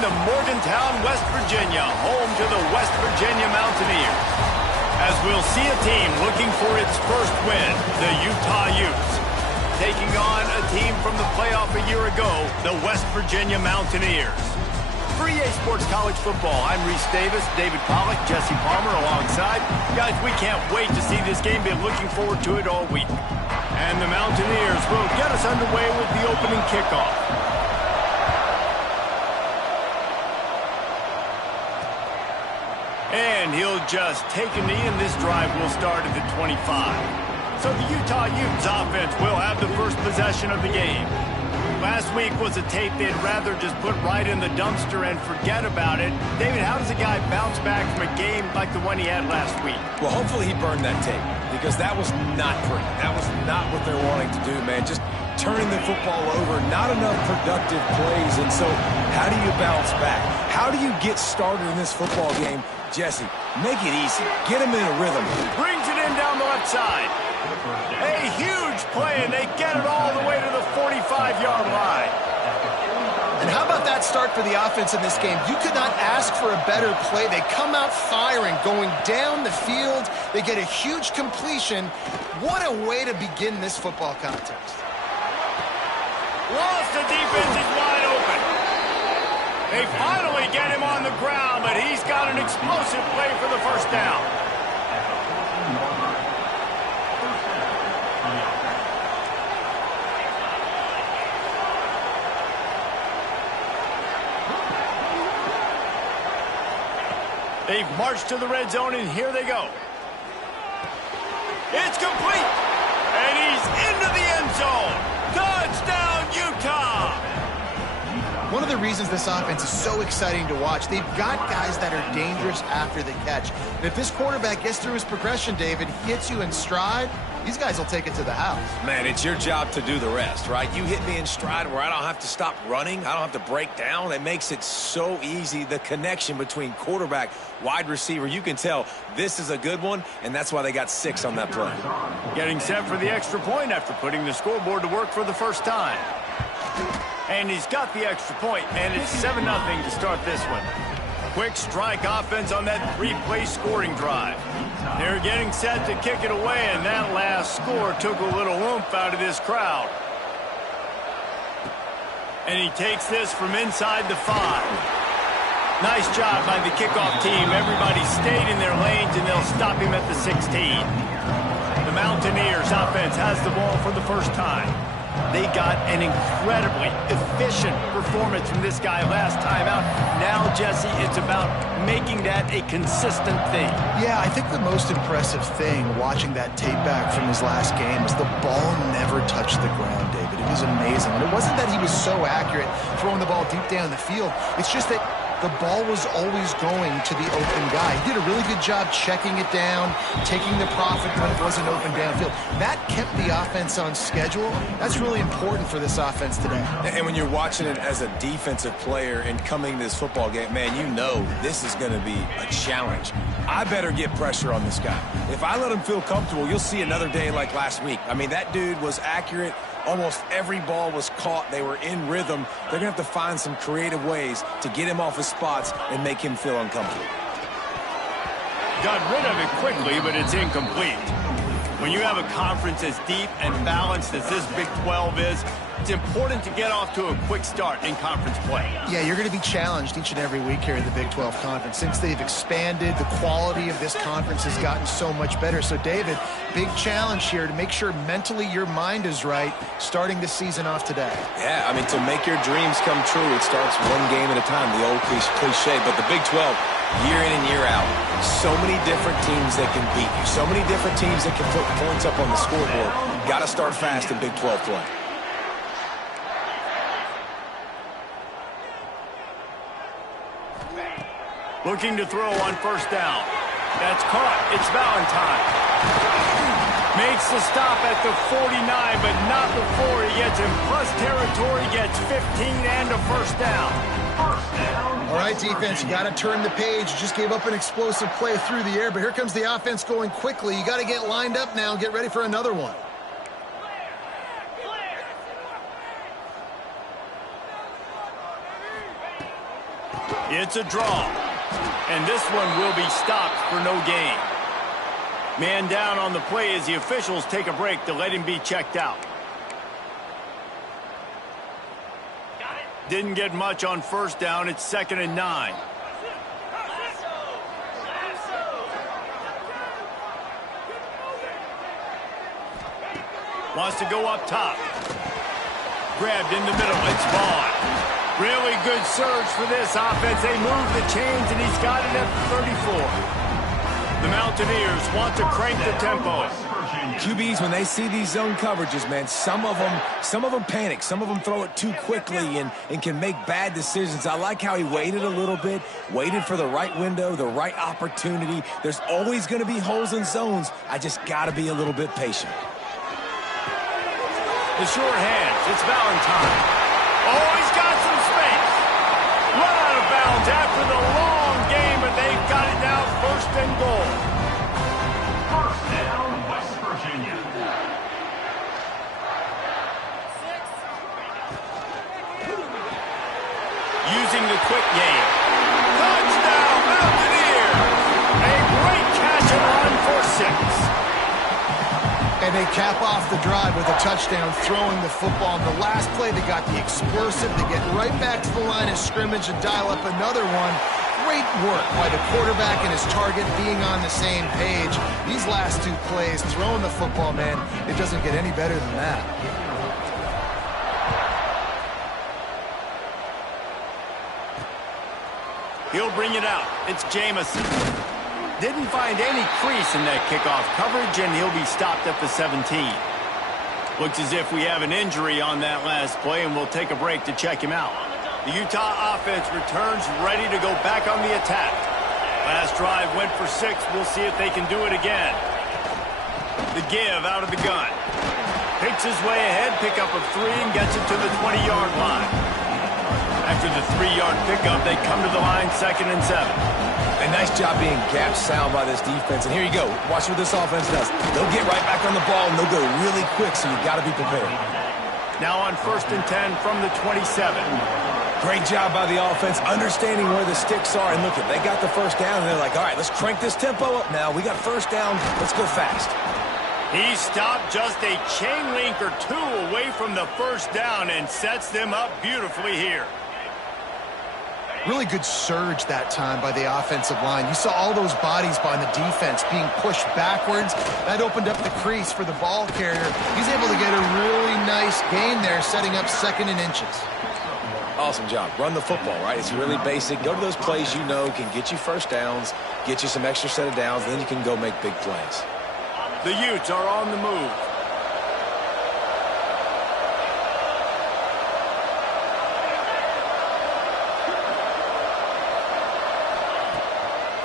to Morgantown, West Virginia, home to the West Virginia Mountaineers. As we'll see a team looking for its first win, the Utah Utes, taking on a team from the playoff a year ago, the West Virginia Mountaineers. For EA Sports College Football, I'm Reese Davis, David Pollack, Jesse Palmer alongside. Guys, we can't wait to see this game. Been looking forward to it all week. And the Mountaineers will get us underway with the opening kickoff. And he'll just take a knee, and this drive will start at the 25. So the Utah Utes offense will have the first possession of the game. Last week was a tape they'd rather just put right in the dumpster and forget about it. David, how does a guy bounce back from a game like the one he had last week? Well, hopefully he burned that tape, because that was not pretty. That was not what they're wanting to do, man. Just turning the football over, not enough productive plays. And so how do you bounce back? How do you get started in this football game? Jesse, make it easy. Get him in a rhythm. Brings it in down the left side. A huge play, and they get it all the way to the 45-yard line. And how about that start for the offense in this game? You could not ask for a better play. They come out firing, going down the field. They get a huge completion. What a way to begin this football contest. Lost, the defense is wide open. They finally get him on the ground, but he's got an explosive play for the first down. They've marched to the red zone, and here they go. It's complete, and he's into the end zone. Touchdown, Utah! One of the reasons this offense is so exciting to watch, they've got guys that are dangerous after the catch. And if this quarterback gets through his progression, David, hits you in stride, these guys will take it to the house. Man, it's your job to do the rest, right? You hit me in stride where I don't have to stop running. I don't have to break down. It makes it so easy. The connection between quarterback, wide receiver, you can tell this is a good one, and that's why they got 6 on that play. Getting set for the extra point after putting the scoreboard to work for the first time. And he's got the extra point, and it's 7-0 to start this one. Quick strike offense on that 3-play scoring drive. They're getting set to kick it away, and that last score took a little oomph out of this crowd. And he takes this from inside the 5. Nice job by the kickoff team. Everybody stayed in their lanes, and they'll stop him at the 16. The Mountaineers offense has the ball for the first time. They got an incredibly efficient performance from this guy last time out. Now, Jesse, it's about making that a consistent thing. Yeah, I think the most impressive thing watching that tape back from his last game is the ball never touched the ground, David. It was amazing. And it wasn't that he was so accurate throwing the ball deep down the field. It's just that the ball was always going to the open guy. He did a really good job checking it down, taking the profit when it wasn't open downfield. That kept the offense on schedule. That's really important for this offense today. And when you're watching it as a defensive player and coming to this football game, man, you know this is going to be a challenge. I better get pressure on this guy. If I let him feel comfortable, you'll see another day like last week. I mean, that dude was accurate. Almost every ball was caught. They were in rhythm. They're going to have to find some creative ways to get him off his spots and make him feel uncomfortable. Got rid of it quickly, but it's incomplete. When you have a conference as deep and balanced as this Big 12 is, it's important to get off to a quick start in conference play. Yeah, you're going to be challenged each and every week here in the Big 12 Conference. Since they've expanded, the quality of this conference has gotten so much better. So, David, big challenge here to make sure mentally your mind is right starting the season off today. Yeah, I mean, to make your dreams come true, it starts one game at a time, the old cliche. But the Big 12, year in and year out, so many different teams that can beat you, so many different teams that can put points up on the scoreboard. Got to start fast in Big 12 play. Looking to throw on first down. That's caught. It's Valentine. Makes the stop at the 49, but not before he gets in plus territory, gets 15 and a first down. All right, defense, you got to turn the page. You just gave up an explosive play through the air, but here comes the offense going quickly. You got to get lined up now and get ready for another one. It's a draw. And this one will be stopped for no gain. Man down on the play as the officials take a break to let him be checked out. Didn't get much on first down. It's 2nd and 9. Wants to go up top. Grabbed in the middle. It's Vaughn. Really good surge for this offense. They move the chains, and he's got it at the 34. The Mountaineers want to crank the tempo. QBs, when they see these zone coverages, man, some of them panic. Some of them throw it too quickly and can make bad decisions. I like how he waited a little bit, waited for the right window, the right opportunity. There's always going to be holes in zones. I just got to be a little bit patient. The short hands. It's Valentine. Oh, he's got some space. Run out of bounds after the long game, but they've got it now 1st and goal. First down, West Virginia. Using the quick game. Touchdown, Mountaineers! A great catch and run for 6. And they cap off the drive with a touchdown, throwing the football. In the last play, they got the explosive. They get right back to the line of scrimmage and dial up another one. Great work by the quarterback and his target being on the same page. These last 2 plays, throwing the football, man, it doesn't get any better than that. He'll bring it out. It's Jamison. Didn't find any crease in that kickoff coverage, and he'll be stopped at the 17. Looks as if we have an injury on that last play, and we'll take a break to check him out. The Utah offense returns ready to go back on the attack. Last drive went for 6. We'll see if they can do it again. The give out of the gun. Picks his way ahead, pickup of 3, and gets it to the 20-yard line. After the 3-yard pickup, they come to the line 2nd and 7. A nice job being gap sound by this defense. And here you go. Watch what this offense does. They'll get right back on the ball, and they'll go really quick, so you got to be prepared. Now on 1st and 10 from the 27. Great job by the offense, understanding where the sticks are. And look, they got the first down, and they're like, all right, let's crank this tempo up now. We got first down. Let's go fast. He stopped just a chain link or 2 away from the first down and sets them up beautifully here. Really good surge that time by the offensive line. You saw all those bodies by the defense being pushed backwards. That opened up the crease for the ball carrier. He's able to get a really nice gain there, setting up 2nd and inches. Awesome job. Run the football, right? It's really basic. Go to those plays you know can get you first downs, get you some extra set of downs, and then you can go make big plays. The Utes are on the move.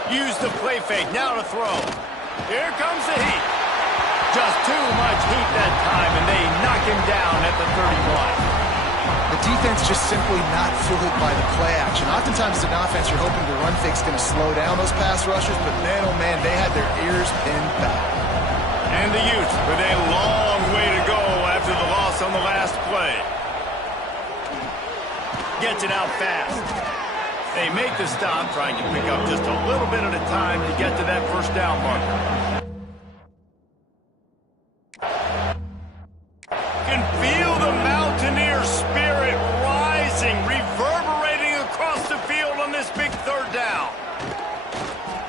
Use the play fake, now to throw. Here comes the heat. Just too much heat that time, and they knock him down at the 31. The defense just simply not fooled by the play action. Oftentimes, as an offense, you're hoping the run fake's going to slow down those pass rushers, but man, oh man, they had their ears pinned back. And the Utes with a long way to go after the loss on the last play. Gets it out fast. They make the stop, trying to pick up just a little bit at a time to get to that first down marker. You can feel the Mountaineer spirit rising, reverberating across the field on this big 3rd down.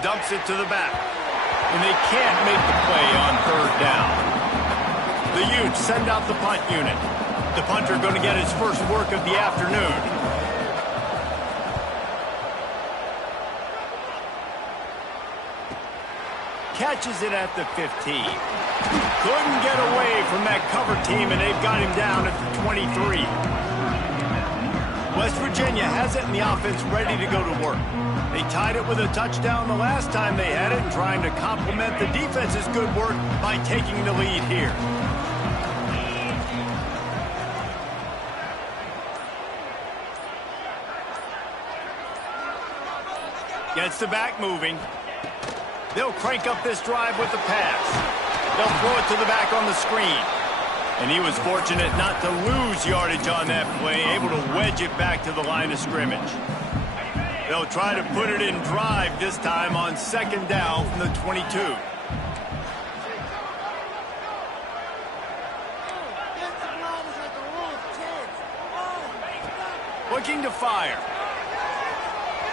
Dumps it to the back, and they can't make the play on 3rd down. The Utes send out the punt unit. The punter going to get his first work of the afternoon. Catches it at the 15. Couldn't get away from that cover team, and they've got him down at the 23. West Virginia has it, and the offense ready to go to work. They tied it with a touchdown the last time they had it, and trying to complement the defense's good work by taking the lead here. Gets the back moving. They'll crank up this drive with the pass. They'll throw it to the back on the screen. And he was fortunate not to lose yardage on that play, able to wedge it back to the line of scrimmage. They'll try to put it in drive this time on second down from the 22. Looking to fire.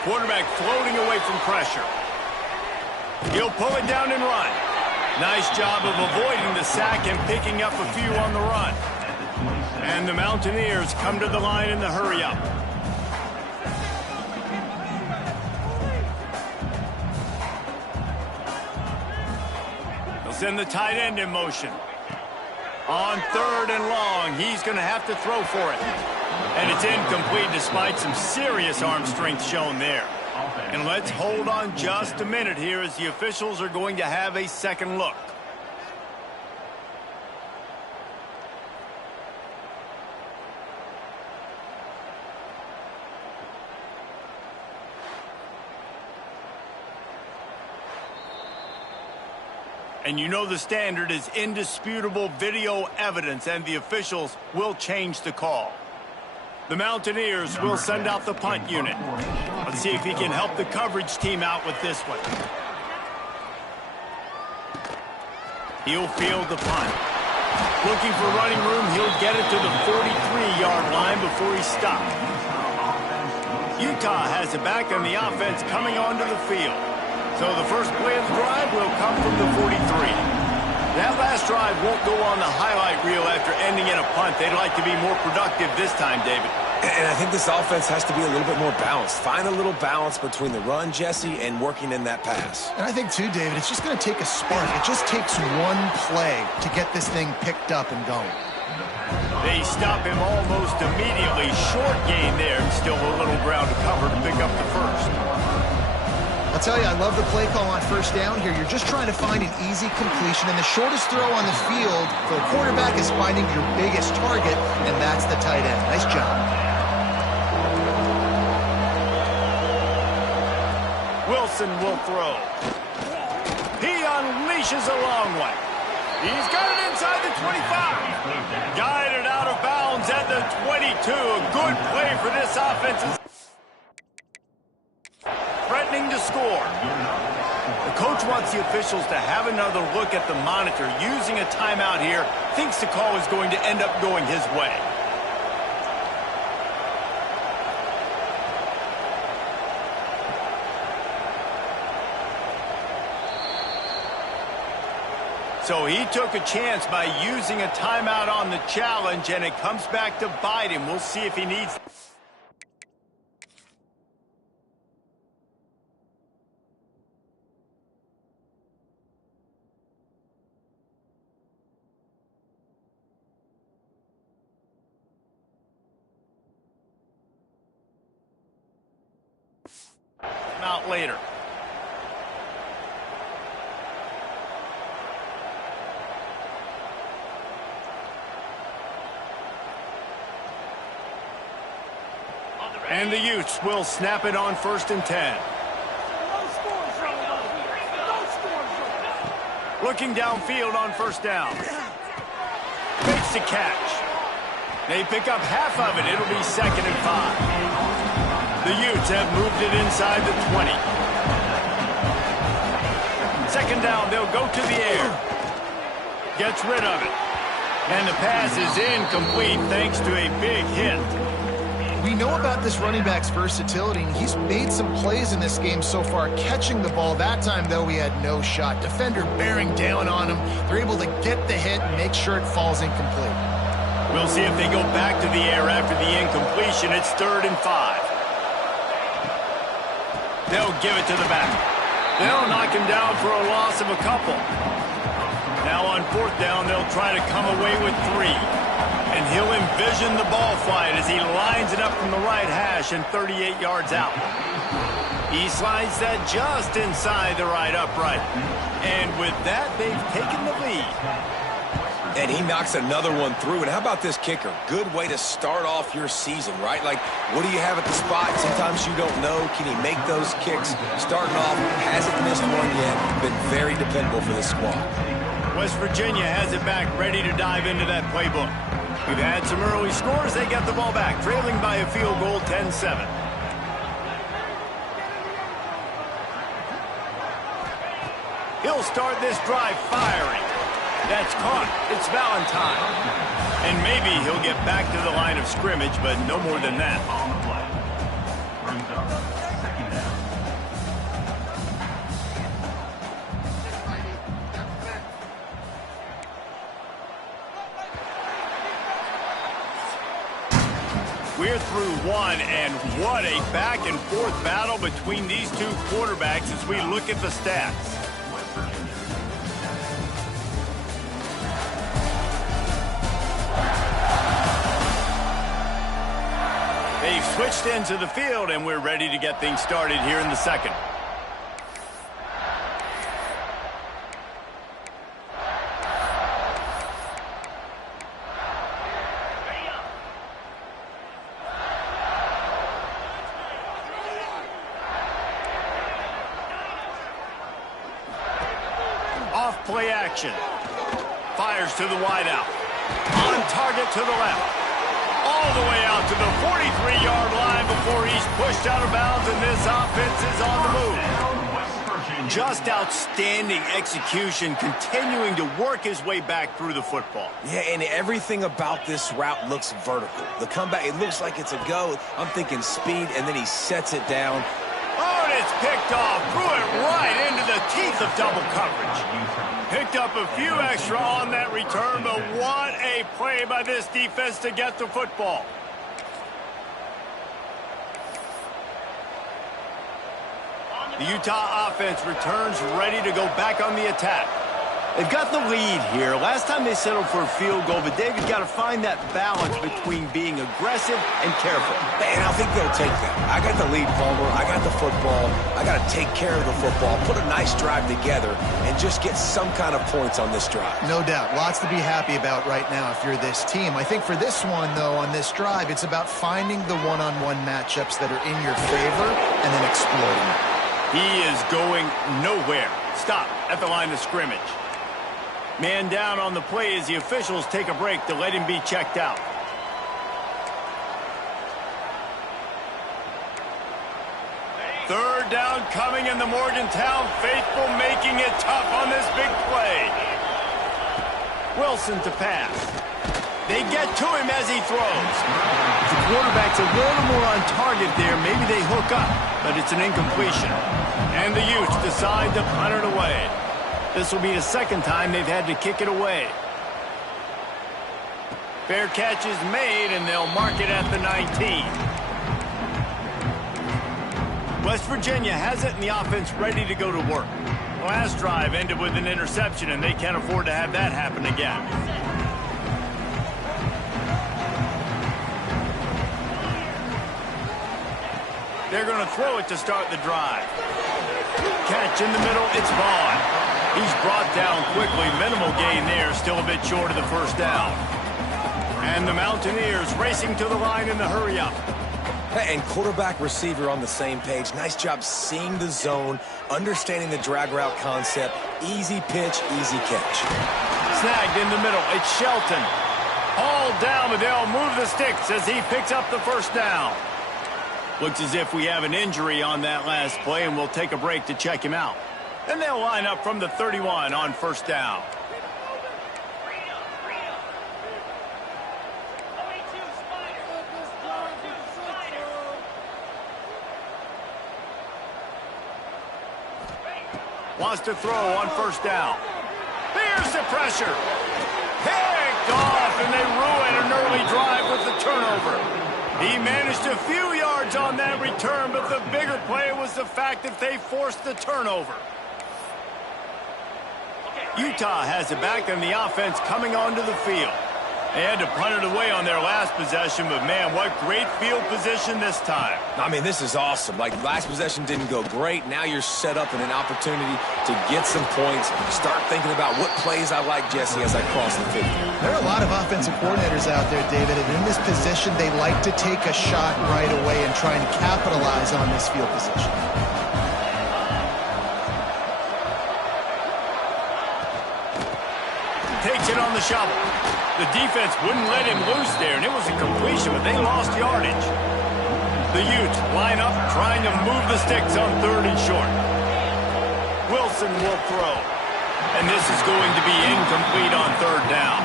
Quarterback floating away from pressure. He'll pull it down and run. Nice job of avoiding the sack and picking up a few on the run. And the Mountaineers come to the line in the hurry-up. They'll send the tight end in motion. On third and long, he's going to have to throw for it. And it's incomplete despite some serious arm strength shown there. And let's hold on just a minute here as the officials are going to have a second look. And you know the standard is indisputable video evidence, and the officials will change the call. The Mountaineers will send out the punt unit. Let's see if he can help the coverage team out with this one. He'll field the punt. Looking for running room, he'll get it to the 43-yard line before he stops. Utah has it back on the offense coming onto the field. So the first play of the drive will come from the 43. That last drive won't go on the highlight reel after ending in a punt. They'd like to be more productive this time, David. And I think this offense has to be a little bit more balanced. Find a little balance between the run, Jesse, and working in that pass. And I think, too, David, it's just going to take a spark. It just takes one play to get this thing picked up and going. They stop him almost immediately. Short gain there, and still a little ground to cover to pick up the first. I'll tell you, I love the play call on first down here. You're just trying to find an easy completion, and the shortest throw on the field for a quarterback is finding your biggest target, and that's the tight end. Nice job. Wilson will throw. He unleashes a long one. He's got it inside the 25. Guided out of bounds at the 22. A good play for this offense. Threatening to score. The coach wants the officials to have another look at the monitor. Using a timeout here, thinks the call is going to end up going his way. So he took a chance by using a timeout on the challenge, and it comes back to bite him. We'll see if he needs... out later. And the Utes will snap it on 1st and 10. Looking downfield on first down. Makes the catch. They pick up half of it. It'll be 2nd and 5. The Utes have moved it inside the 20. 2nd down, they'll go to the air. Gets rid of it. And the pass is incomplete thanks to a big hit. We know about this running back's versatility, and he's made some plays in this game so far, catching the ball. That time, though, he had no shot. Defender bearing down on him. They're able to get the hit and make sure it falls incomplete. We'll see if they go back to the air after the incompletion. It's 3rd and 5. They'll give it to the back. They'll knock him down for a loss of a couple. Now on 4th down, they'll try to come away with 3. And he'll envision the ball flight as he lines it up from the right hash and 38 yards out. He slides that just inside the right upright. And with that, they've taken the lead. And he knocks another one through. And how about this kicker? Good way to start off your season, right? Like, what do you have at the spot? Sometimes you don't know. Can he make those kicks? Starting off, hasn't missed one yet. Been very dependable for this squad. West Virginia has it back, ready to dive into that playbook. We've had some early scores. They get the ball back, trailing by a field goal, 10-7. He'll start this drive firing. That's caught. It's Valentine. And maybe he'll get back to the line of scrimmage, but no more than that. On the play. Brings up second down. We're through one, and what a back-and-forth battle between these two quarterbacks as we look at the stats. West Virginia. They've switched into the field, and we're ready to get things started here in the second. Off play action. Fires to the wideout. On target to the left. All the way out to the 43-yard line before he's pushed out of bounds, and this offense is on the move. West Virginia. Just outstanding execution, continuing to work his way back through the football. Yeah, and everything about this route looks vertical. The comeback, it looks like it's a go. I'm thinking speed, and then he sets it down. Oh, and it's picked off. Threw it right into the teeth of double coverage. Picked up a few extra on that return, but what a play by this defense to get the football. The Utah offense returns ready to go back on the attack. They've got the lead here. Last time they settled for a field goal, but David's got to find that balance between being aggressive and careful. And I think they'll take that. I got the lead, Palmer. I got the football. I got to take care of the football, put a nice drive together, and just get some kind of points on this drive. No doubt. Lots to be happy about right now if you're this team. I think for this one, though, on this drive, it's about finding the one-on-one matchups that are in your favor and then exploiting it. He is going nowhere. Stop at the line of scrimmage. Man down on the play as the officials take a break to let him be checked out. Third down coming, and the Morgantown faithful making it tough on this big play. Wilson to pass. They get to him as he throws. The quarterback's a little more on target there. Maybe they hook up, but it's an incompletion. And the Utes decide to punt it away. This will be the second time they've had to kick it away. Fair catch is made, and they'll mark it at the 19. West Virginia has it, and the offense ready to go to work. The last drive ended with an interception, and they can't afford to have that happen again. They're going to throw it to start the drive. Catch in the middle, it's Vaughn. He's brought down quickly. Minimal gain there, still a bit short of the first down. And the Mountaineers racing to the line in the hurry-up. And quarterback receiver on the same page. Nice job seeing the zone, understanding the drag route concept. Easy pitch, easy catch. Snagged in the middle, it's Shelton. Hauled down, but they'll move the sticks as he picks up the first down. Looks as if we have an injury on that last play, and we'll take a break to check him out. And they'll line up from the 31 on first down. Wants to throw on first down. There's the pressure. Picked off, and they ruin an early drive with the turnover. He managed a few yards on that return, but the bigger play was the fact that they forced the turnover. Utah has it back, and the offense coming onto the field. They had to punt it away on their last possession, but man, what great field position this time. I mean, this is awesome. Like, last possession didn't go great. Now you're set up in an opportunity to get some points. Start thinking about what plays I like, Jesse, as I cross the 50. There are a lot of offensive coordinators out there, David, and in this position, they like to take a shot right away and try and capitalize on this field position. Takes it on the shovel. The defense wouldn't let him loose there, and it was a completion, but they lost yardage. The Utes line up, trying to move the sticks on third and short. Wilson will throw. And this is going to be incomplete on third down.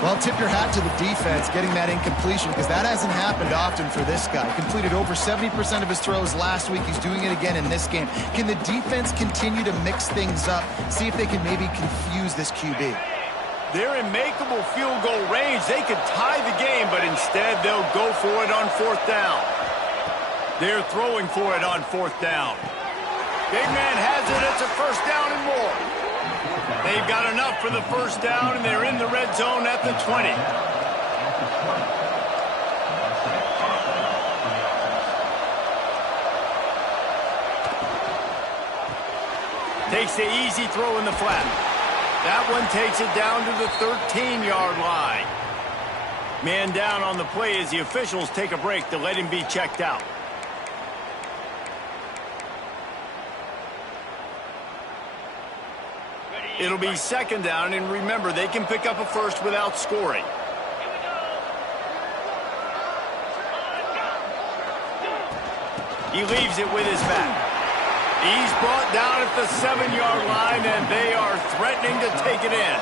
Well, tip your hat to the defense getting that incompletion, because that hasn't happened often for this guy. Completed over 70% of his throws last week. He's doing it again in this game. Can the defense continue to mix things up, see if they can maybe confuse this QB? They're in makeable field goal range. They could tie the game, but instead they'll go for it on fourth down. They're throwing for it on fourth down. Big man has it. It's a first down and more. They've got enough for the first down, and they're in the red zone at the 20. Takes the easy throw in the flat. That one takes it down to the 13-yard line. Man down on the play as the officials take a break to let him be checked out. It'll be second down, and remember, they can pick up a first without scoring. He leaves it with his back. He's brought down at the 7-yard line, and they are threatening to take it in.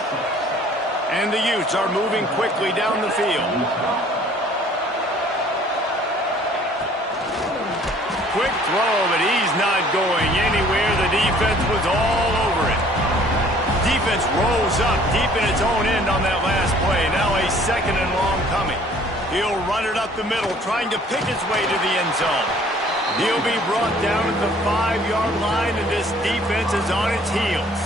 And the Utes are moving quickly down the field. Quick throw, but he's not going anywhere. The defense was all over it. Defense rolls up deep in its own end on that last play. Now a second and long coming. He'll run it up the middle, trying to pick his way to the end zone. He'll be brought down at the 5-yard line, and this defense is on its heels.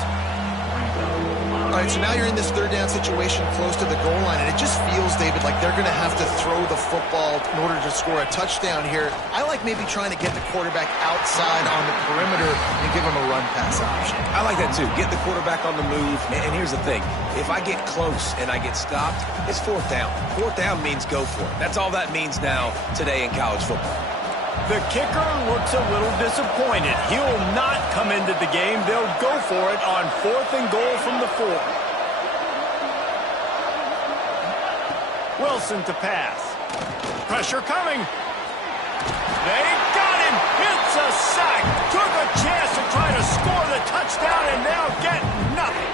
All right, so now you're in this third down situation close to the goal line, and it just feels, David, like they're going to have to throw the football in order to score a touchdown here. I like maybe trying to get the quarterback outside on the perimeter and give him a run-pass option. I like that, too. Get the quarterback on the move. And here's the thing. If I get close and I get stopped, it's fourth down. Fourth down means go for it. That's all that means now today in college football. The kicker looks a little disappointed. He'll not come into the game. They'll go for it on fourth and goal from the 4. Wilson to pass. Pressure coming. They got him. It's a sack. Took a chance to try to score the touchdown and now get nothing.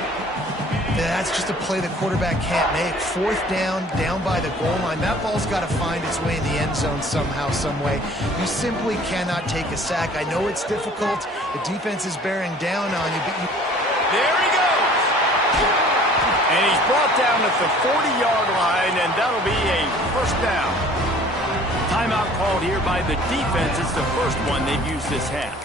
That's just a play the quarterback can't make. Fourth down, down by the goal line. That ball's got to find its way in the end zone somehow, some way. You simply cannot take a sack. I know it's difficult. The defense is bearing down on you, but you... There he goes. And he's brought down at the 40-yard line, and that'll be a first down. Timeout called here by the defense. It's the first one they've used this half.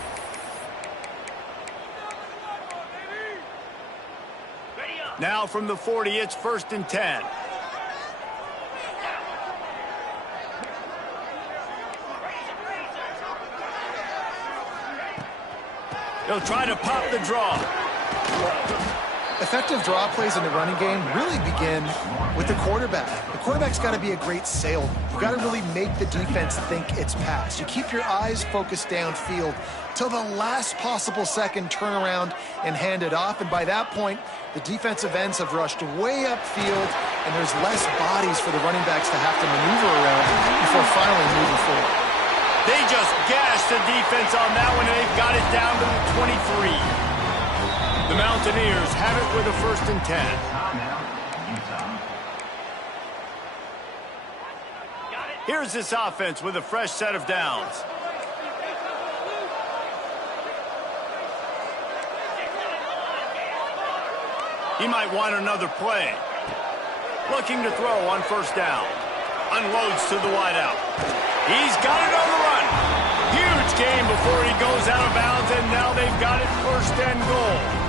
Now from the 40, it's first and 10. He'll try to pop the draw. Effective draw plays in the running game really begin with the quarterback. The quarterback's got to be a great salesman. You've got to really make the defense think it's pass. You keep your eyes focused downfield till the last possible second, turn around and hand it off. And by that point, the defensive ends have rushed way upfield, and there's less bodies for the running backs to have to maneuver around before finally moving forward. They just gashed the defense on that one, and they've got it down to the 23. The Mountaineers have it with a first and 10. Here's this offense with a fresh set of downs. He might want another play. Looking to throw on first down. Unloads to the wideout. He's got it on the run. Huge game before he goes out of bounds, and now they've got it first and goal.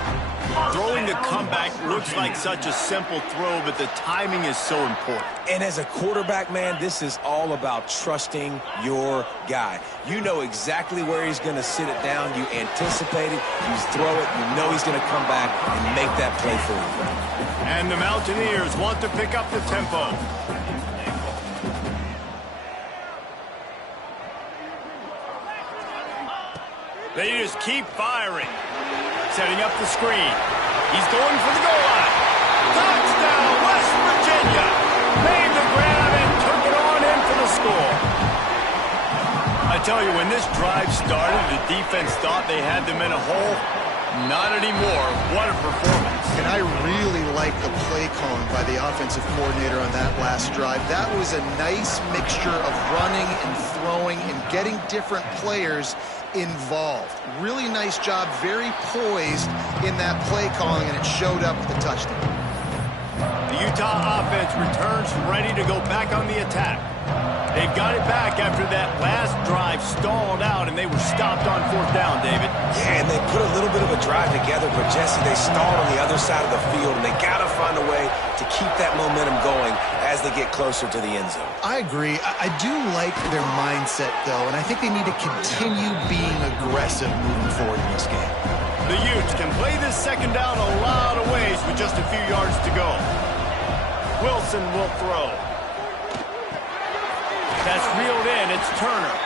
Throwing the comeback looks like such a simple throw, but the timing is so important. And as a quarterback, man, this is all about trusting your guy. You know exactly where he's going to sit it down. You anticipate it. You throw it. You know he's going to come back and make that play for you. And the Mountaineers want to pick up the tempo. They just keep firing. Setting up the screen. He's going for the goal line. Touchdown, West Virginia. Made the grab and took it on in for the score. I tell you, when this drive started, the defense thought they had them in a hole. Not anymore. What a performance. And I really like the play calling by the offensive coordinator on that last drive. That was a nice mixture of running and throwing and getting different players involved. Really nice job, very poised in that play calling, and it showed up with the touchdown. The Utah offense returns ready to go back on the attack. They've got it back after that last drive stalled out, and they were stopped on 4th down, David. Yeah, and they put a little bit of a drive together, but Jesse, they stalled on the other side of the field, and they got to find a way to keep that momentum going as they get closer to the end zone. I agree. I do like their mindset, though, and I think they need to continue being aggressive moving forward in this game. The Utes can play this second down a lot of ways with just a few yards to go. Wilson will throw. That's reeled in. It's Turner.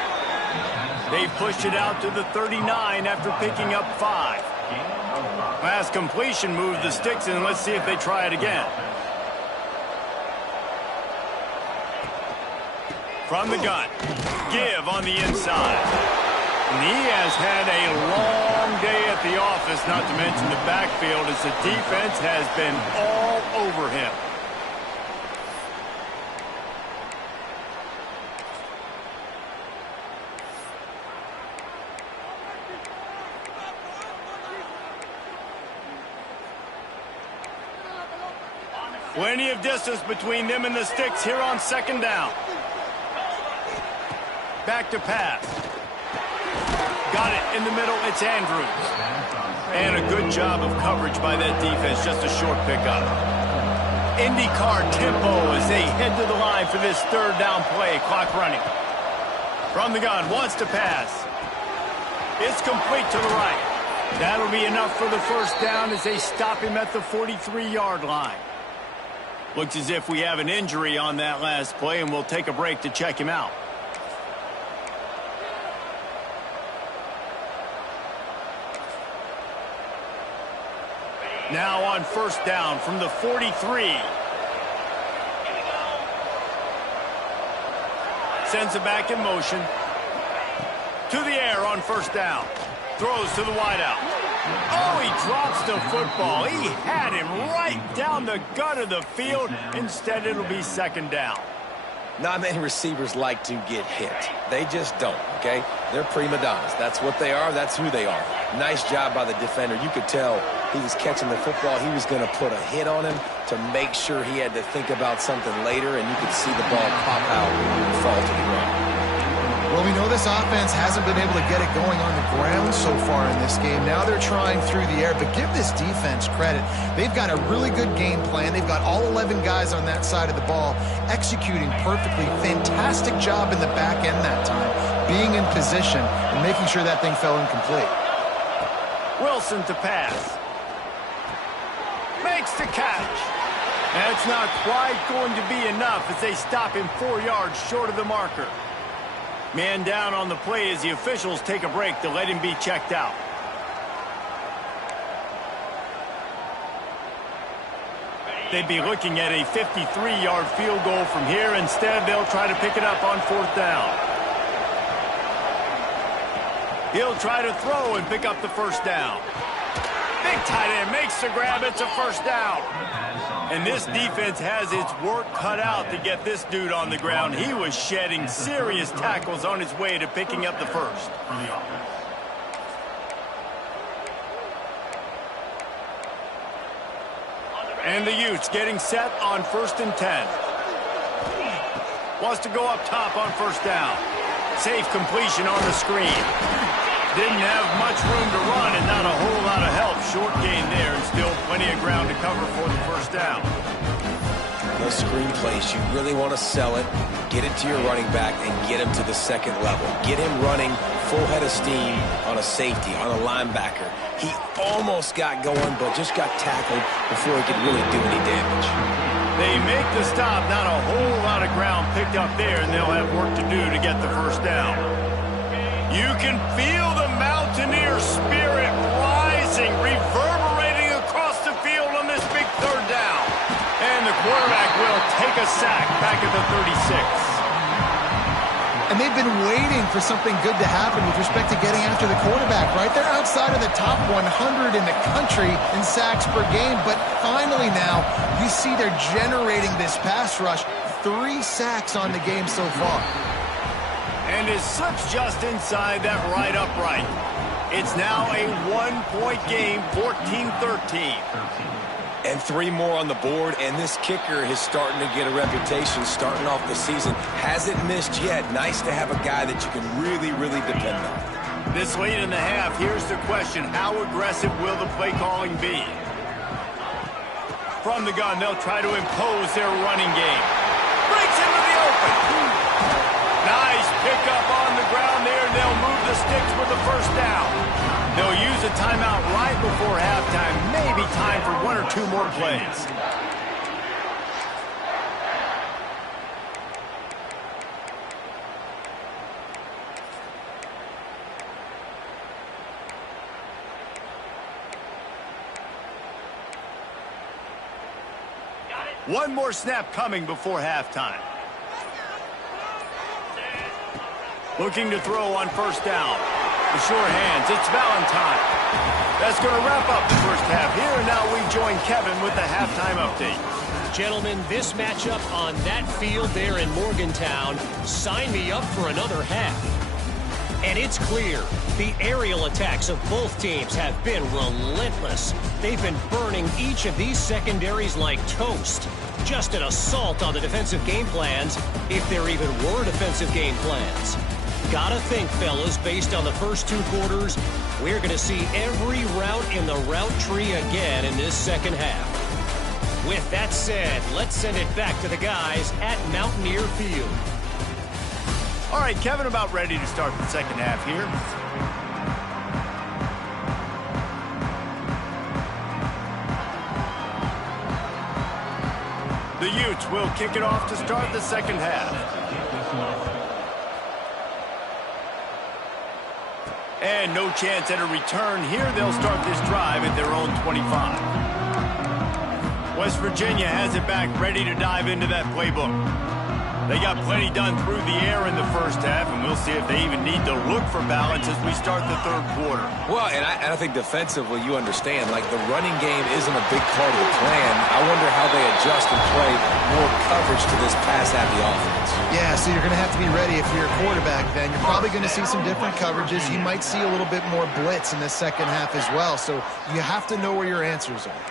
They've pushed it out to the 39 after picking up 5. Last completion moved the sticks in. Let's see if they try it again. From the gun. Give on the inside. And he has had a long day at the office, not to mention the backfield, as the defense has been all over him. Plenty of distance between them and the sticks here on 2nd down. Back to pass. Got it in the middle. It's Andrews. And a good job of coverage by that defense. Just a short pickup. IndyCar tempo as they head to the line for this 3rd down play. Clock running. From the gun. Wants to pass. It's complete to the right. That'll be enough for the 1st down as they stop him at the 43-yard line. Looks as if we have an injury on that last play, and we'll take a break to check him out. Now on 1st down from the 43. Sends it back in motion. To the air on 1st down. Throws to the wideout. Oh, he drops the football. He had him right down the gut of the field. Instead, it'll be 2nd down. Not many receivers like to get hit. They just don't, okay? They're prima donnas. That's what they are. That's who they are. Nice job by the defender. You could tell he was catching the football. He was going to put a hit on him to make sure he had to think about something later, and you could see the ball pop out and fall to the ground. Well, we know this offense hasn't been able to get it going on the ground so far in this game. Now they're trying through the air, but give this defense credit. They've got a really good game plan. They've got all 11 guys on that side of the ball executing perfectly. Fantastic job in the back end that time, being in position and making sure that thing fell incomplete. Wilson to pass. Makes the catch. That's not quite going to be enough as they stop him 4 yards short of the marker. Man down on the play as the officials take a break to let him be checked out. They'd be looking at a 53-yard field goal from here. Instead, they'll try to pick it up on 4th down. He'll try to throw and pick up the 1st down. Big tight end makes the grab. It's a 1st down. And this defense has its work cut out to get this dude on the ground. He was shedding serious tackles on his way to picking up the 1st. And the Utes getting set on 1st and 10. Wants to go up top on 1st down. Safe completion on the screen. Didn't have much room to run and not a whole lot of help. Short gain there and still plenty of ground to cover for the 1st down. Those screen plays, you really want to sell it, get it to your running back, and get him to the 2nd level. Get him running full head of steam on a safety, on a linebacker. He almost got going, but just got tackled before he could really do any damage. They make the stop, not a whole lot of ground picked up there, and they'll have work to do to get the 1st down. You can feel the Mountaineer spirit rising, reverberating across the field on this big 3rd down. And the quarterback will take a sack back at the 36. And they've been waiting for something good to happen with respect to getting after the quarterback, right? They're outside of the top 100 in the country in sacks per game, but finally now you see they're generating this pass rush. 3 sacks on the game so far. And it slips just inside that right upright. It's now a 1-point game, 14-13. And 3 more on the board, and this kicker is starting to get a reputation starting off the season. Hasn't missed yet. Nice to have a guy that you can really, really depend on. This late in the half, here's the question. How aggressive will the play calling be? From the gun, they'll try to impose their running game. Breaks into the open. Nice pickup on the ground there. They'll move the sticks for the first down. They'll use a timeout right before halftime. Maybe time for 1 or 2 more plays. One more snap coming before halftime. Looking to throw on first down. The sure hands, it's Valentine. That's going to wrap up the first half here, and now we join Kevin with the halftime update. Gentlemen, this matchup on that field there in Morgantown, sign me up for another half. And it's clear, the aerial attacks of both teams have been relentless. They've been burning each of these secondaries like toast. Just an assault on the defensive game plans, if there even were defensive game plans. Gotta think, fellas, based on the first 2 quarters, we're going to see every route in the route tree again in this second half. With that said, let's send it back to the guys at Mountaineer Field. All right, Kevin, about ready to start the second half here. The Utes will kick it off to start the second half. And no chance at a return here. They'll start this drive at their own 25. West Virginia has it back, ready to dive into that playbook. They got plenty done through the air in the first half, and we'll see if they even need to look for balance as we start the third quarter. Well, and I think defensively, you understand, like the running game isn't a big part of the plan. I wonder how they adjust and play more coverage to this pass-happy offense. Yeah, so you're going to have to be ready if you're a quarterback then. You're probably going to see some different coverages. You might see a little bit more blitz in the second half as well, so you have to know where your answers are.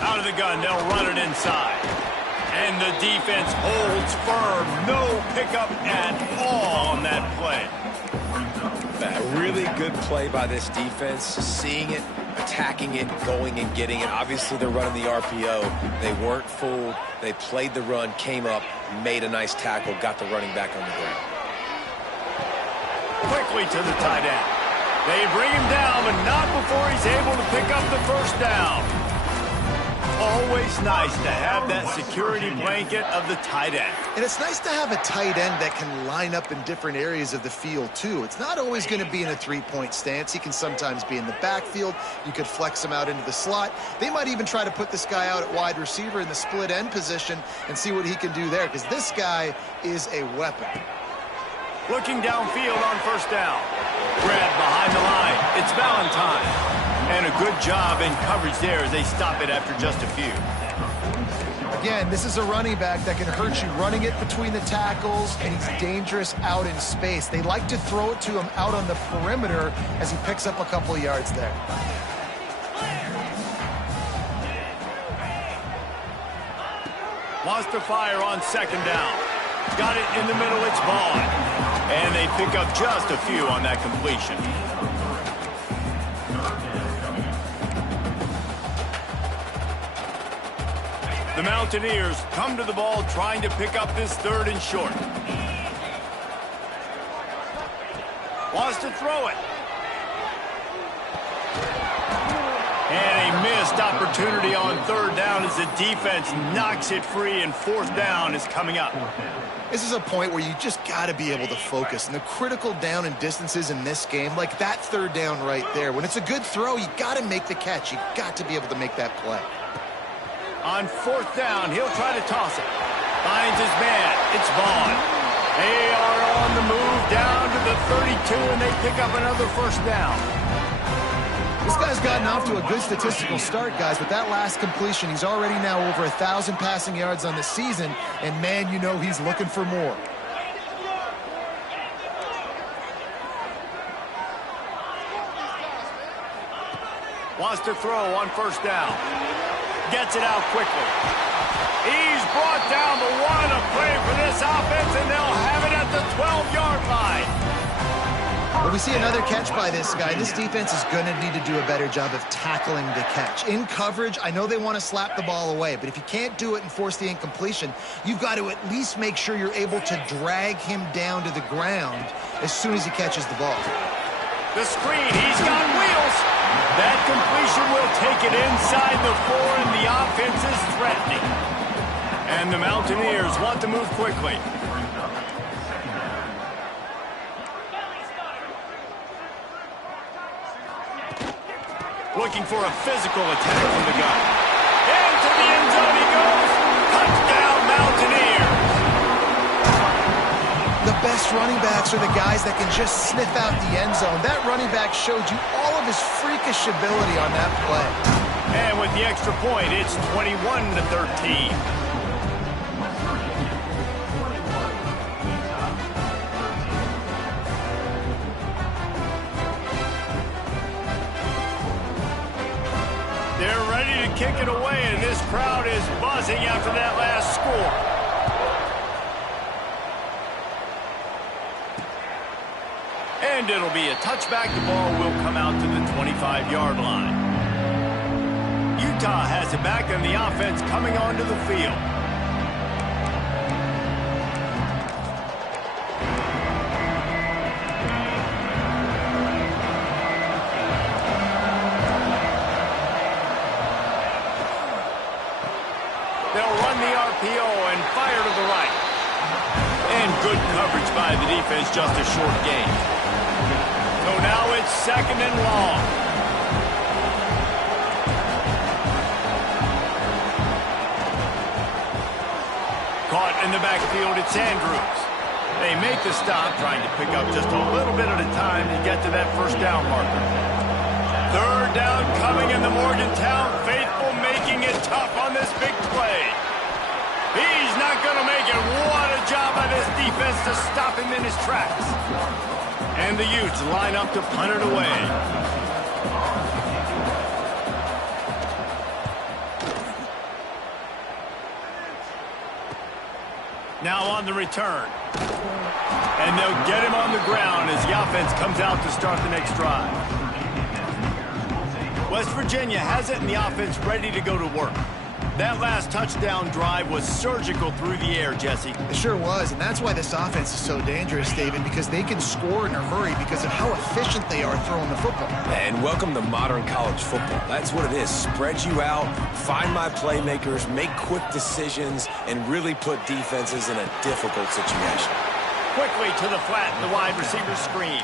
Out of the gun, they'll run it inside. And the defense holds firm. No pickup at all on that play. A really good play by this defense. Seeing it, attacking it, going and getting it. Obviously, they're running the RPO. They weren't fooled. They played the run, came up, made a nice tackle, got the running back on the ground. Quickly to the tight end. They bring him down, but not before he's able to pick up the first down. Always nice to have that security blanket of the tight end. And it's nice to have a tight end that can line up in different areas of the field, too. It's not always going to be in a 3-point stance. He can sometimes be in the backfield. You could flex him out into the slot. They might even try to put this guy out at wide receiver in the split end position and see what he can do there, because this guy is a weapon. Looking downfield on first down. Grab behind the line. It's Valentine. And a good job in coverage there as they stop it after just a few. Again, this is a running back that can hurt you running it between the tackles, and he's dangerous out in space. They like to throw it to him out on the perimeter as he picks up a couple of yards there. Wants to fire on second down. Got it in the middle, it's Vaughn. And they pick up just a few on that completion. The Mountaineers come to the ball trying to pick up this third and short. Wants to throw it. And a missed opportunity on third down as the defense knocks it free, and fourth down is coming up. This is a point where you just got to be able to focus. And the critical down and distances in this game, like that third down right there, when it's a good throw, you got to make the catch. You got to be able to make that play. On fourth down, he'll try to toss it. Finds his man. It's Vaughn. They are on the move down to the 32, and they pick up another first down. This guy's gotten off to a good statistical start, guys. With that last completion, he's already now over 1,000 passing yards on the season, and man, you know he's looking for more. Wants to throw on first down. Gets it out quickly. He's brought down the one. A play for this offense, and they'll have it at the 12-yard line. When we see another catch by this guy, this defense is going to need to do a better job of tackling the catch. In coverage, I know they want to slap the ball away, but if you can't do it and force the incompletion, you've got to at least make sure you're able to drag him down to the ground as soon as he catches the ball. The screen, he's got wheels. That completion will take it inside the 4, and the offense is threatening. And the Mountaineers want to move quickly. Looking for a physical attack from the gun. Into the end zone he goes. Touchdown, Mountaineers. The best running backs are the guys that can just sniff out the end zone. That running back showed you all of his freakish ability on that play. And with the extra point, it's 21-13. They're ready to kick it away, and this crowd is buzzing after that last score. And it'll be a touchback. The ball will come out to the 25-yard line. Utah has it back, and the offense coming onto the field. They'll run the RPO and fire to the right. And good coverage by the defense, just a short gain. So now it's second and long. Caught in the backfield, it's Andrews. They make the stop, trying to pick up just a little bit at a time to get to that first down marker. Third down coming, in the Morgantown faithful making it tough on this big play. He's not going to make it. What a job by this defense to stop him in his tracks. And the Utes line up to punt it away. Now on the return. And they'll get him on the ground as the offense comes out to start the next drive. West Virginia has it, and the offense ready to go to work. That last touchdown drive was surgical through the air, Jesse. It sure was, and that's why this offense is so dangerous, David, because they can score in a hurry because of how efficient they are throwing the football. And welcome to modern college football. That's what it is. Spread you out, find my playmakers, make quick decisions, and really put defenses in a difficult situation. Quickly to the flat, the wide receiver screen.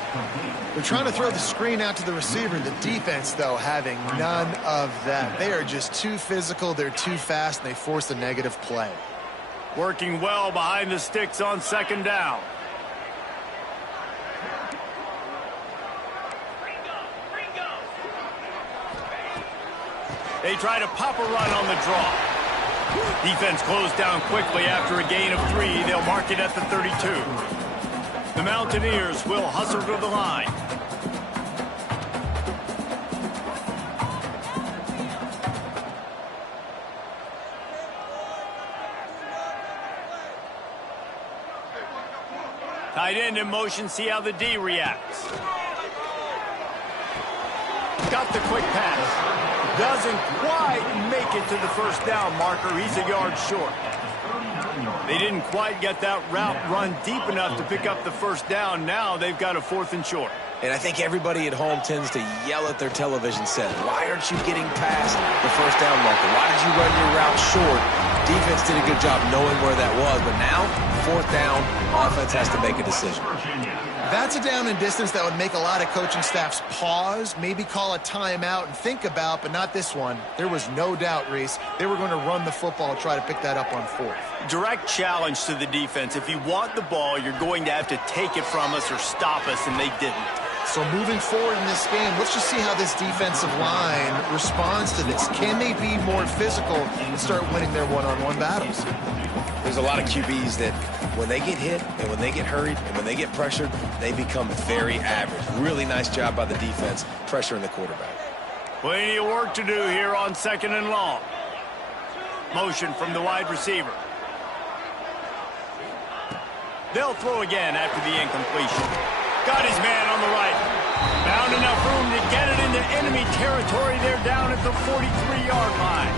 They're trying to throw the screen out to the receiver. The defense, though, having none of that. They are just too physical, they're too fast, and they force a negative play. Working well behind the sticks on second down. They try to pop a run on the draw. Defense closed down quickly after a gain of 3. They'll mark it at the 32. The Mountaineers will hustle to the line. Tight end in motion, see how the D reacts. Got the quick pass. Doesn't quite make it to the first down marker. He's a yard short. They didn't quite get that route run deep enough to pick up the first down. Now they've got a 4th and short. And I think everybody at home tends to yell at their television set. Why aren't you getting past the first down marker? Why did you run your route short? Defense did a good job knowing where that was. But now, fourth down, offense has to make a decision. That's a down and distance that would make a lot of coaching staffs pause, maybe call a timeout and think about, but not this one. There was no doubt, Reese, they were going to run the football and try to pick that up on fourth. Direct challenge to the defense. If you want the ball, you're going to have to take it from us or stop us, and they didn't. So moving forward in this game, let's just see how this defensive line responds to this. Can they be more physical and start winning their one-on-one battles? There's a lot of QBs that when they get hit and when they get hurried and when they get pressured, they become very average. Really nice job by the defense pressuring the quarterback. Plenty of work to do here on 2nd and long. Motion from the wide receiver. They'll throw again after the incompletion. Got his man on the right. Found enough room to get it into enemy territory. They're down at the 43-yard line.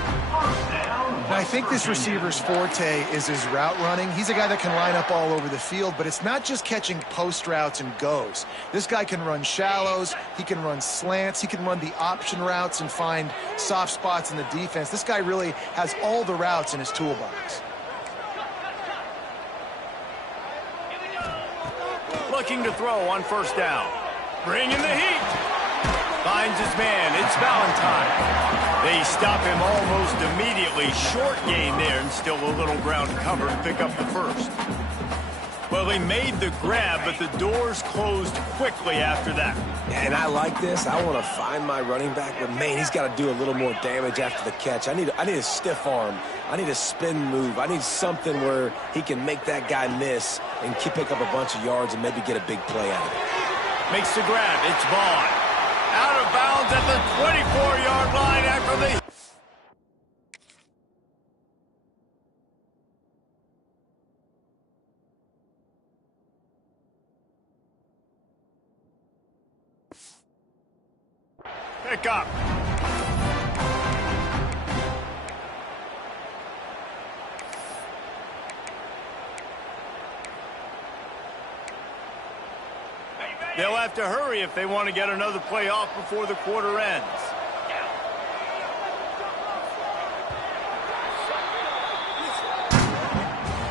Now, I think this receiver's forte is his route running. He's a guy that can line up all over the field, but it's not just catching post routes and goes. This guy can run shallows, he can run slants, he can run the option routes and find soft spots in the defense. This guy really has all the routes in his toolbox. Looking to throw on first down. Bringing the heat. Finds his man. It's Valentine. They stop him almost immediately. Short gain there and still a little ground cover to pick up the first. Well, they made the grab, but the doors closed quickly after that. And I like this. I want to find my running back, but man, he's got to do a little more damage after the catch. I need a stiff arm. I need a spin move. I need something where he can make that guy miss and pick up a bunch of yards and maybe get a big play out of it. Makes the grab. It's Vaughn. Out of bounds at the 24-yard line after the... Pick up. They'll have to hurry if they want to get another play off before the quarter ends.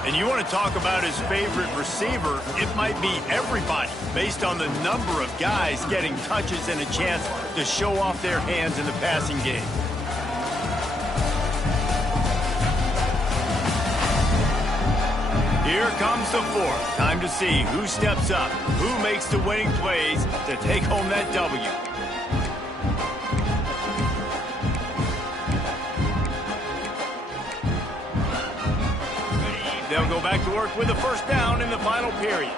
And you want to talk about his favorite receiver, it might be everybody, based on the number of guys getting touches and a chance to show off their hands in the passing game. Here comes the fourth. Time to see who steps up, who makes the winning plays to take home that W. They'll go back to work with the first down in the final period.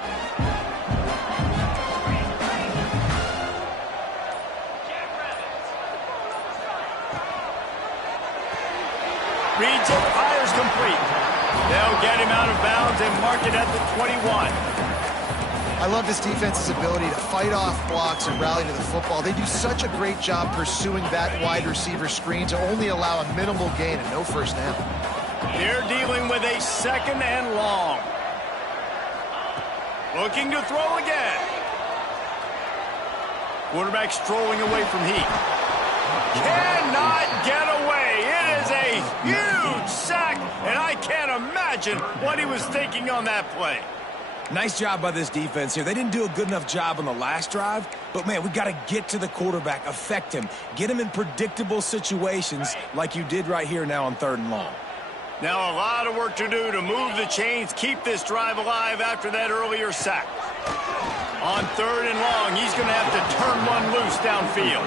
Reads it, fires complete. They'll get him out of bounds and mark it at the 21. I love this defense's ability to fight off blocks and rally to the football. They do such a great job pursuing that wide receiver screen to only allow a minimal gain and no first down. They're dealing with a 2nd and long. Looking to throw again. Quarterback strolling away from heat. Cannot get away. It is a huge sack, and I can't imagine what he was thinking on that play. Nice job by this defense here. They didn't do a good enough job on the last drive, but, man, we got to get to the quarterback, affect him, get him in predictable situations like you did right here now on 3rd and long. Now a lot of work to do to move the chains, keep this drive alive after that earlier sack. On 3rd and long, he's going to have to turn one loose downfield.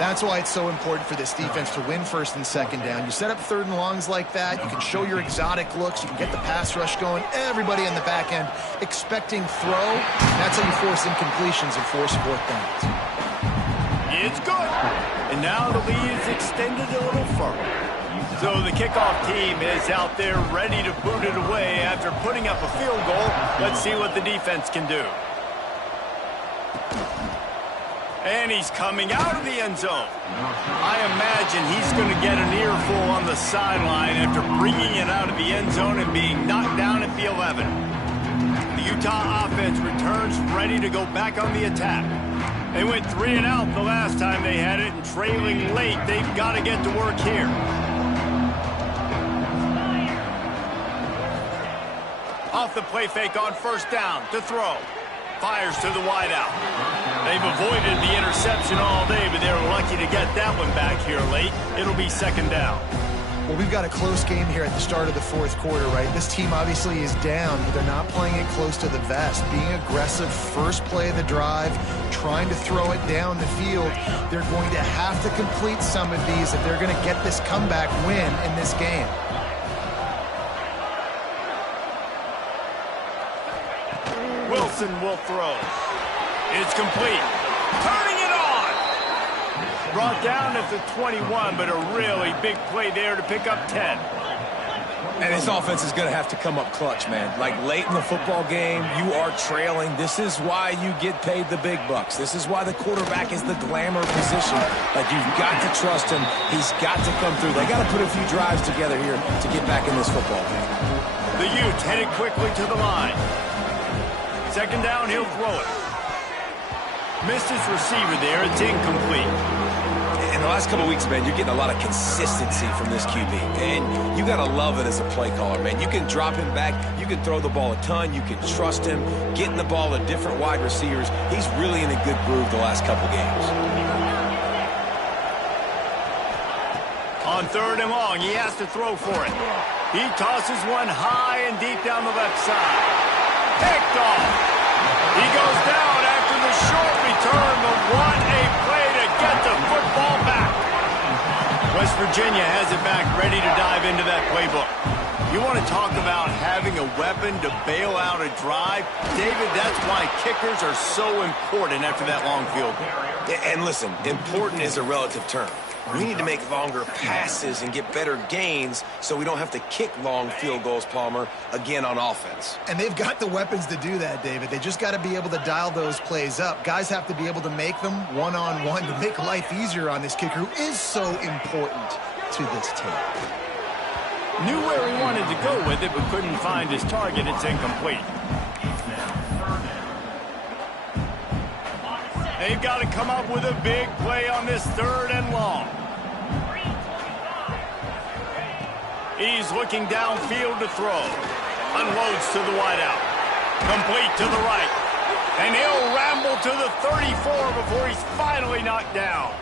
That's why it's so important for this defense to win 1st and 2nd down. You set up 3rd and longs like that, you can show your exotic looks, you can get the pass rush going, everybody in the back end expecting throw. That's how you force incompletions and force 4th downs. It's good. And now the lead is extended a little further. So the kickoff team is out there ready to boot it away after putting up a field goal. Let's see what the defense can do. And he's coming out of the end zone. I imagine he's going to get an earful on the sideline after bringing it out of the end zone and being knocked down at the 11. The Utah offense returns ready to go back on the attack. They went 3 and out the last time they had it, and trailing late, they've got to get to work here. Off the play fake on first down to throw. Fires to the wideout. They've avoided the interception all day, but they're lucky to get that one back here late. It'll be second down. Well, we've got a close game here at the start of the fourth quarter, right? This team obviously is down, but they're not playing it close to the vest. Being aggressive, first play of the drive, trying to throw it down the field. They're going to have to complete some of these if they're going to get this comeback win in this game. Wilson will throw. It's complete. Turning it on. Brought down at the 21, but a really big play there to pick up 10. And his offense is going to have to come up clutch, man. Like late in the football game, you are trailing. This is why you get paid the big bucks. This is why the quarterback is the glamour position. Like, you've got to trust him. He's got to come through. They got to put a few drives together here to get back in this football game. The Utes headed quickly to the line. Second down, he'll throw it. Missed his receiver there. It's incomplete. In the last couple of weeks, man, you're getting a lot of consistency from this QB. And you got to love it as a play caller, man. You can drop him back. You can throw the ball a ton. You can trust him. Getting the ball to different wide receivers. He's really in a good groove the last couple games. On third and long, he has to throw for it. He tosses one high and deep down the left side. Picked off. He goes down after the short return, but what a play to get the football back. West Virginia has it back, ready to dive into that playbook. You want to talk about having a weapon to bail out a drive? David, that's why kickers are so important after that long field goal. And listen, important is a relative term. We need to make longer passes and get better gains so we don't have to kick long field goals, Palmer, again on offense. And they've got the weapons to do that, David. They just got to be able to dial those plays up. Guys have to be able to make them one-on-one to make life easier on this kicker who is so important to this team. Knew where he wanted to go with it, but couldn't find his target. It's incomplete. They've got to come up with a big play on this third and long. He's looking downfield to throw. Unloads to the wideout. Complete to the right. And he'll ramble to the 34 before he's finally knocked down.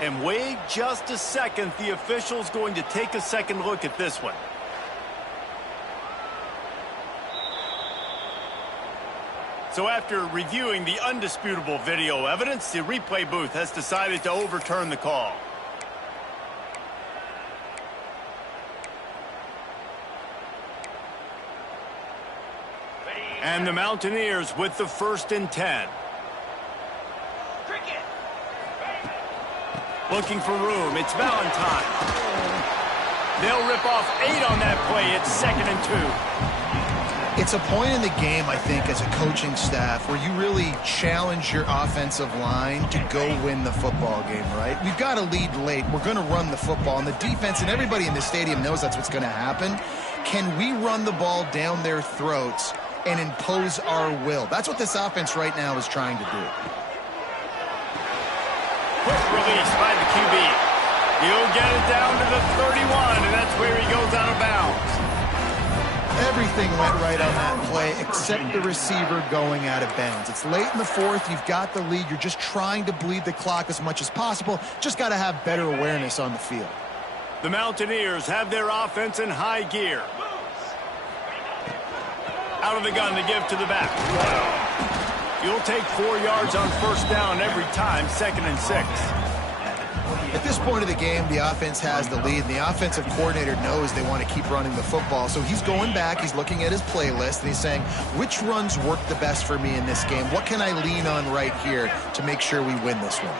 And wait just a second. The official's going to take a second look at this one. So after reviewing the undisputable video evidence, the replay booth has decided to overturn the call. And the Mountaineers with the 1st and 10. Looking for room. It's Valentine. They'll rip off 8 on that play. It's 2nd and 2. It's a point in the game, I think, as a coaching staff where you really challenge your offensive line to go win the football game, right? We've got to lead late. We're going to run the football. And the defense and everybody in the stadium knows that's what's going to happen. Can we run the ball down their throats and impose our will? That's what this offense right now is trying to do. Quick release by the QB. He'll get it down to the 31, and that's where he goes out of bounds. Everything went right on that play except the receiver going out of bounds. It's late in the fourth. You've got the lead. You're just trying to bleed the clock as much as possible. Just got to have better awareness on the field. The Mountaineers have their offense in high gear. Out of the gun to give to the back. You'll take 4 yards on first down every time, 2nd and 6. At this point of the game, the offense has the lead, and the offensive coordinator knows they want to keep running the football. So he's going back, he's looking at his playlist, and he's saying, which runs work the best for me in this game? What can I lean on right here to make sure we win this one?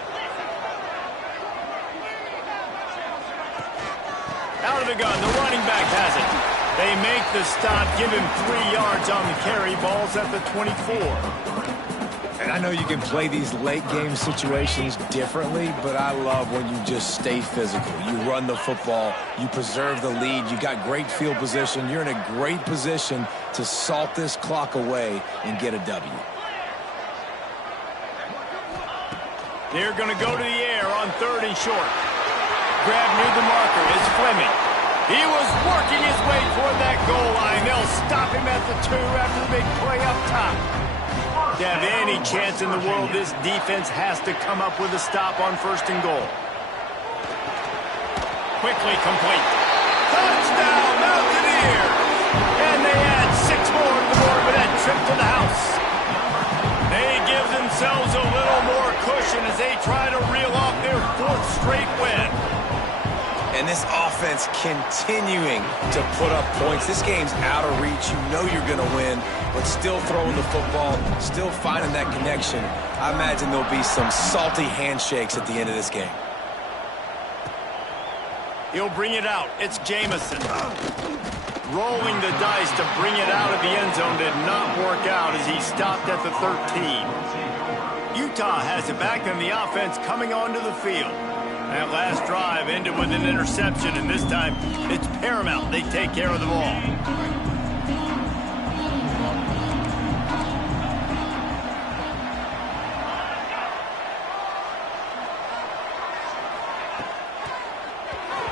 Out of the gun, the running back has it. They make the stop, give him 3 yards on the carry. Ball's at the 24. And I know you can play these late game situations differently, but I love when you just stay physical. You run the football, you preserve the lead, you got great field position. You're in a great position to salt this clock away and get a W. They're going to go to the air on 3rd and short. Grab near the marker is Fleming. He was working his way toward that goal line. They'll stop him at the 2 after the big play up top. To have any chance in the world, this defense has to come up with a stop on 1st and goal. Quickly complete. Touchdown, Mountaineers! And they add 6 more to the board with that trip to the house. They give themselves a little more cushion as they try to reel off their 4th straight win. And this offense continuing to put up points. This game's out of reach. You know you're going to win, but still throwing the football, still finding that connection. I imagine there'll be some salty handshakes at the end of this game. He'll bring it out. It's Jamison. Rolling the dice to bring it out of the end zone did not work out as he stopped at the 13. Utah has it back on the offense coming onto the field. That last drive ended with an interception, and this time it's paramount they take care of the ball.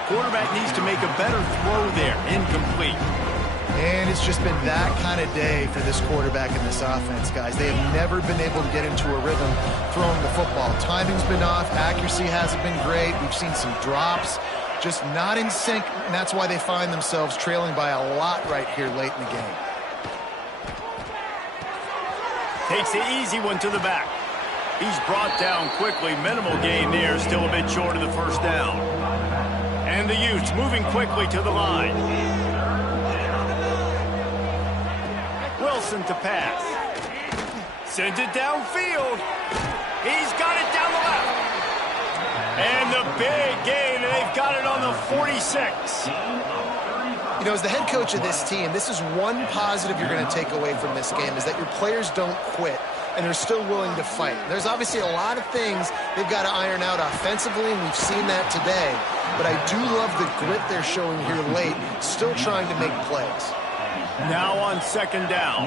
Quarterback needs to make a better throw there. Incomplete. And it's just been that kind of day for this quarterback and this offense, guys. They have never been able to get into a rhythm throwing the football. Timing's been off. Accuracy hasn't been great. We've seen some drops. Just not in sync, and that's why they find themselves trailing by a lot right here late in the game. Takes the easy one to the back. He's brought down quickly. Minimal gain there. Still a bit short of the 1st down. And the Utes moving quickly to the line. Wilson to pass. Sends it downfield. He's got it down the left. And the big gain, and they've got it on the 46. You know, as the head coach of this team, this is one positive you're going to take away from this game, is that your players don't quit and they're still willing to fight. There's obviously a lot of things they've got to iron out offensively, and we've seen that today. But I do love the grit they're showing here late, still trying to make plays. Now on 2nd down.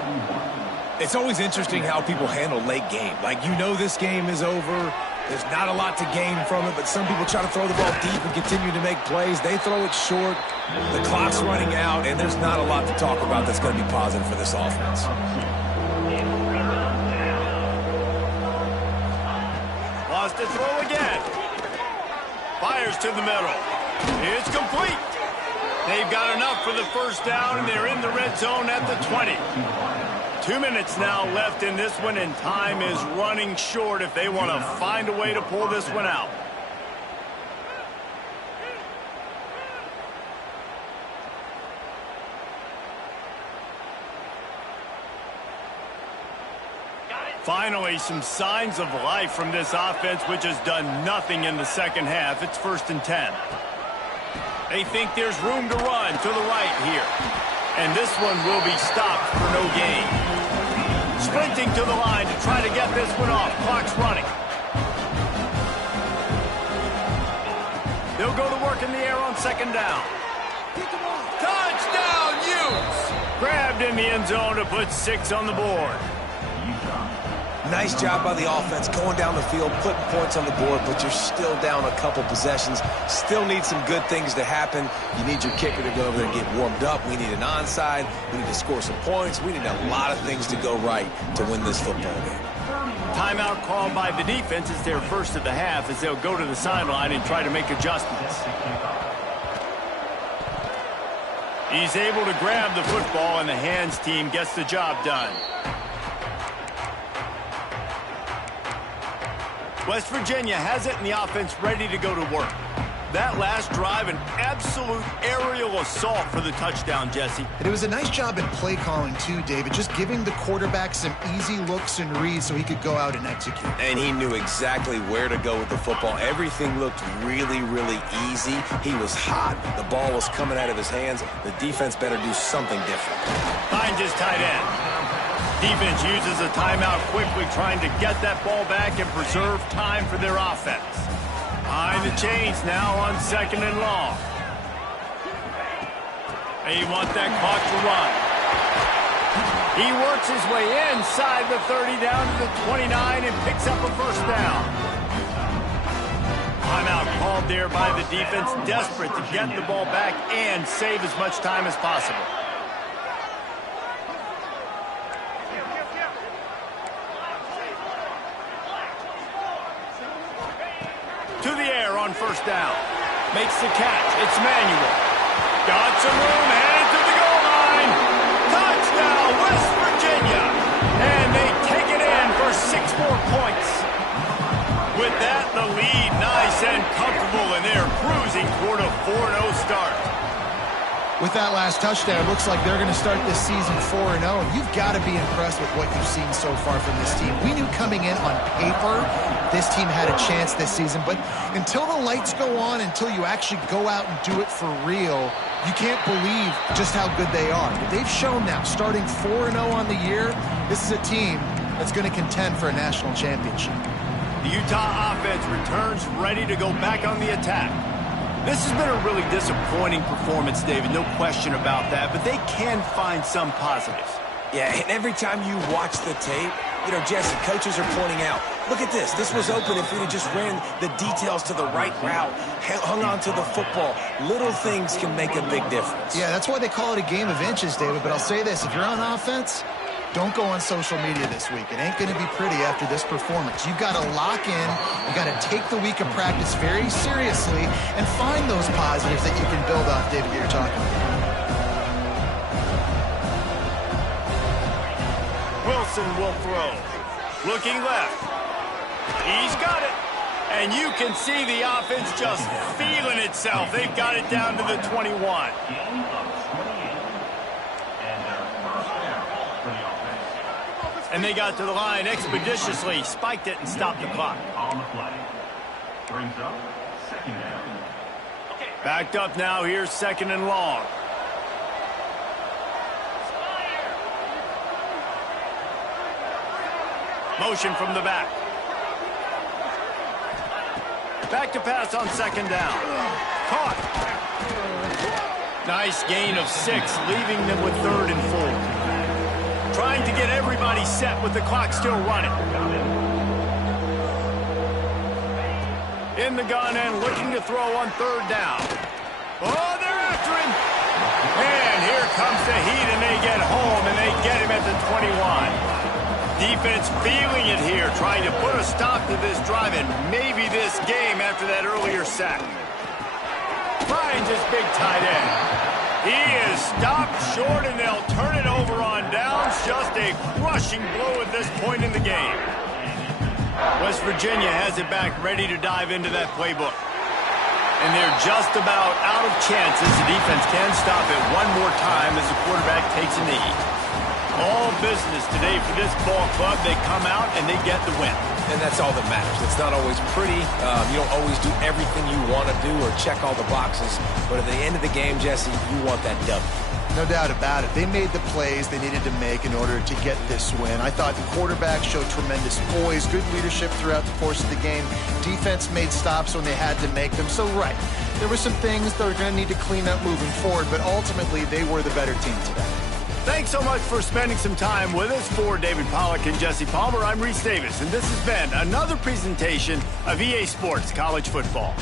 It's always interesting how people handle late game. Like, you know this game is over. There's not a lot to gain from it, but some people try to throw the ball deep and continue to make plays. They throw it short. The clock's running out, and there's not a lot to talk about that's going to be positive for this offense. Lost to throw again. Fires to the middle. It's complete. They've got enough for the 1st down, and they're in the red zone at the 20. 2 minutes now left in this one, and time is running short if they want to find a way to pull this one out. Finally, some signs of life from this offense, which has done nothing in the 2nd half. It's 1st and 10. They think there's room to run to the right here. And this one will be stopped for no gain. Sprinting to the line to try to get this one off. Clock's running. They'll go to work in the air on 2nd down. Touchdown, Utes! Grabbed in the end zone to put 6 on the board. Nice job by the offense going down the field, putting points on the board, but you're still down a couple possessions. Still need some good things to happen. You need your kicker to go over there and get warmed up. We need an onside. We need to score some points. We need a lot of things to go right to win this football game. Timeout called by the defense. It's their 1st of the half as they'll go to the sideline and try to make adjustments. He's able to grab the football, and the hands team gets the job done. West Virginia has it, and the offense ready to go to work. That last drive, an absolute aerial assault for the touchdown, Jesse. And it was a nice job in play calling, too, David, just giving the quarterback some easy looks and reads so he could go out and execute. And he knew exactly where to go with the football. Everything looked really, really easy. He was hot. The ball was coming out of his hands. The defense better do something different. Finds his tight end. Defense uses a timeout quickly, trying to get that ball back and preserve time for their offense. Behind the chains now on 2nd and long. They want that clock to run. He works his way inside the 30 down to the 29 and picks up a 1st down. Timeout called there by the defense, desperate to get the ball back and save as much time as possible. To the air on first down. Makes the catch. It's Manuel. Got some room, headed to the goal line. Touchdown, West Virginia. And they take it in for 6 more points. With that, the lead nice and comfortable, and they're cruising toward a 4-0 start. With that last touchdown, it looks like they're going to start this season 4-0. You've got to be impressed with what you've seen so far from this team. We knew coming in on paper this team had a chance this season, but until the lights go on, until you actually go out and do it for real, you can't believe just how good they are. But they've shown now, starting 4-0 on the year, this is a team that's going to contend for a national championship. The Utah offense returns ready to go back on the attack. This has been a really disappointing performance, David, no question about that, but they can find some positives. Yeah, and every time you watch the tape, you know, Jesse, coaches are pointing out, look at this. This was open if we'd have just ran the details to the right route, hung on to the football. Little things can make a big difference. Yeah, that's why they call it a game of inches, David, but I'll say this. If you're on offense, don't go on social media this week. It ain't going to be pretty after this performance. You've got to lock in. You've got to take the week of practice very seriously and find those positives that you can build off, David, that you're talking about. Wilson will throw. Looking left. He's got it. And you can see the offense just feeling itself. They've got it down to the 21. And they got to the line expeditiously, spiked it, and stopped the clock. On the play. Brings up second down. Backed up now, here's 2nd and long. Motion from the back. Back to pass on 2nd down. Caught. Nice gain of 6, leaving them with 3rd and 4. Trying to get everybody set with the clock still running. In the gun and looking to throw on 3rd down. Oh, they're after him. And here comes the heat, and they get home, and they get him at the 21. Defense feeling it here, trying to put a stop to this drive and maybe this game after that earlier sack. Finds his big tight end. He is stopped short, and they'll turn it over on downs. Just a crushing blow at this point in the game. West Virginia has it back, ready to dive into that playbook. And they're just about out of chances. The defense can stop it one more time as the quarterback takes a knee. All business today for this ball club. They come out and they get the win. And that's all that matters. It's not always pretty. You don't always do everything you want to do or check all the boxes. But at the end of the game, Jesse, you want that W. No doubt about it. They made the plays they needed to make in order to get this win. I thought the quarterback showed tremendous poise, good leadership throughout the course of the game. Defense made stops when they had to make them. So, right, there were some things that are going to need to clean up moving forward, but ultimately they were the better team today. Thanks so much for spending some time with us. For David Pollack and Jesse Palmer, I'm Reese Davis, and this has been another presentation of EA Sports College Football.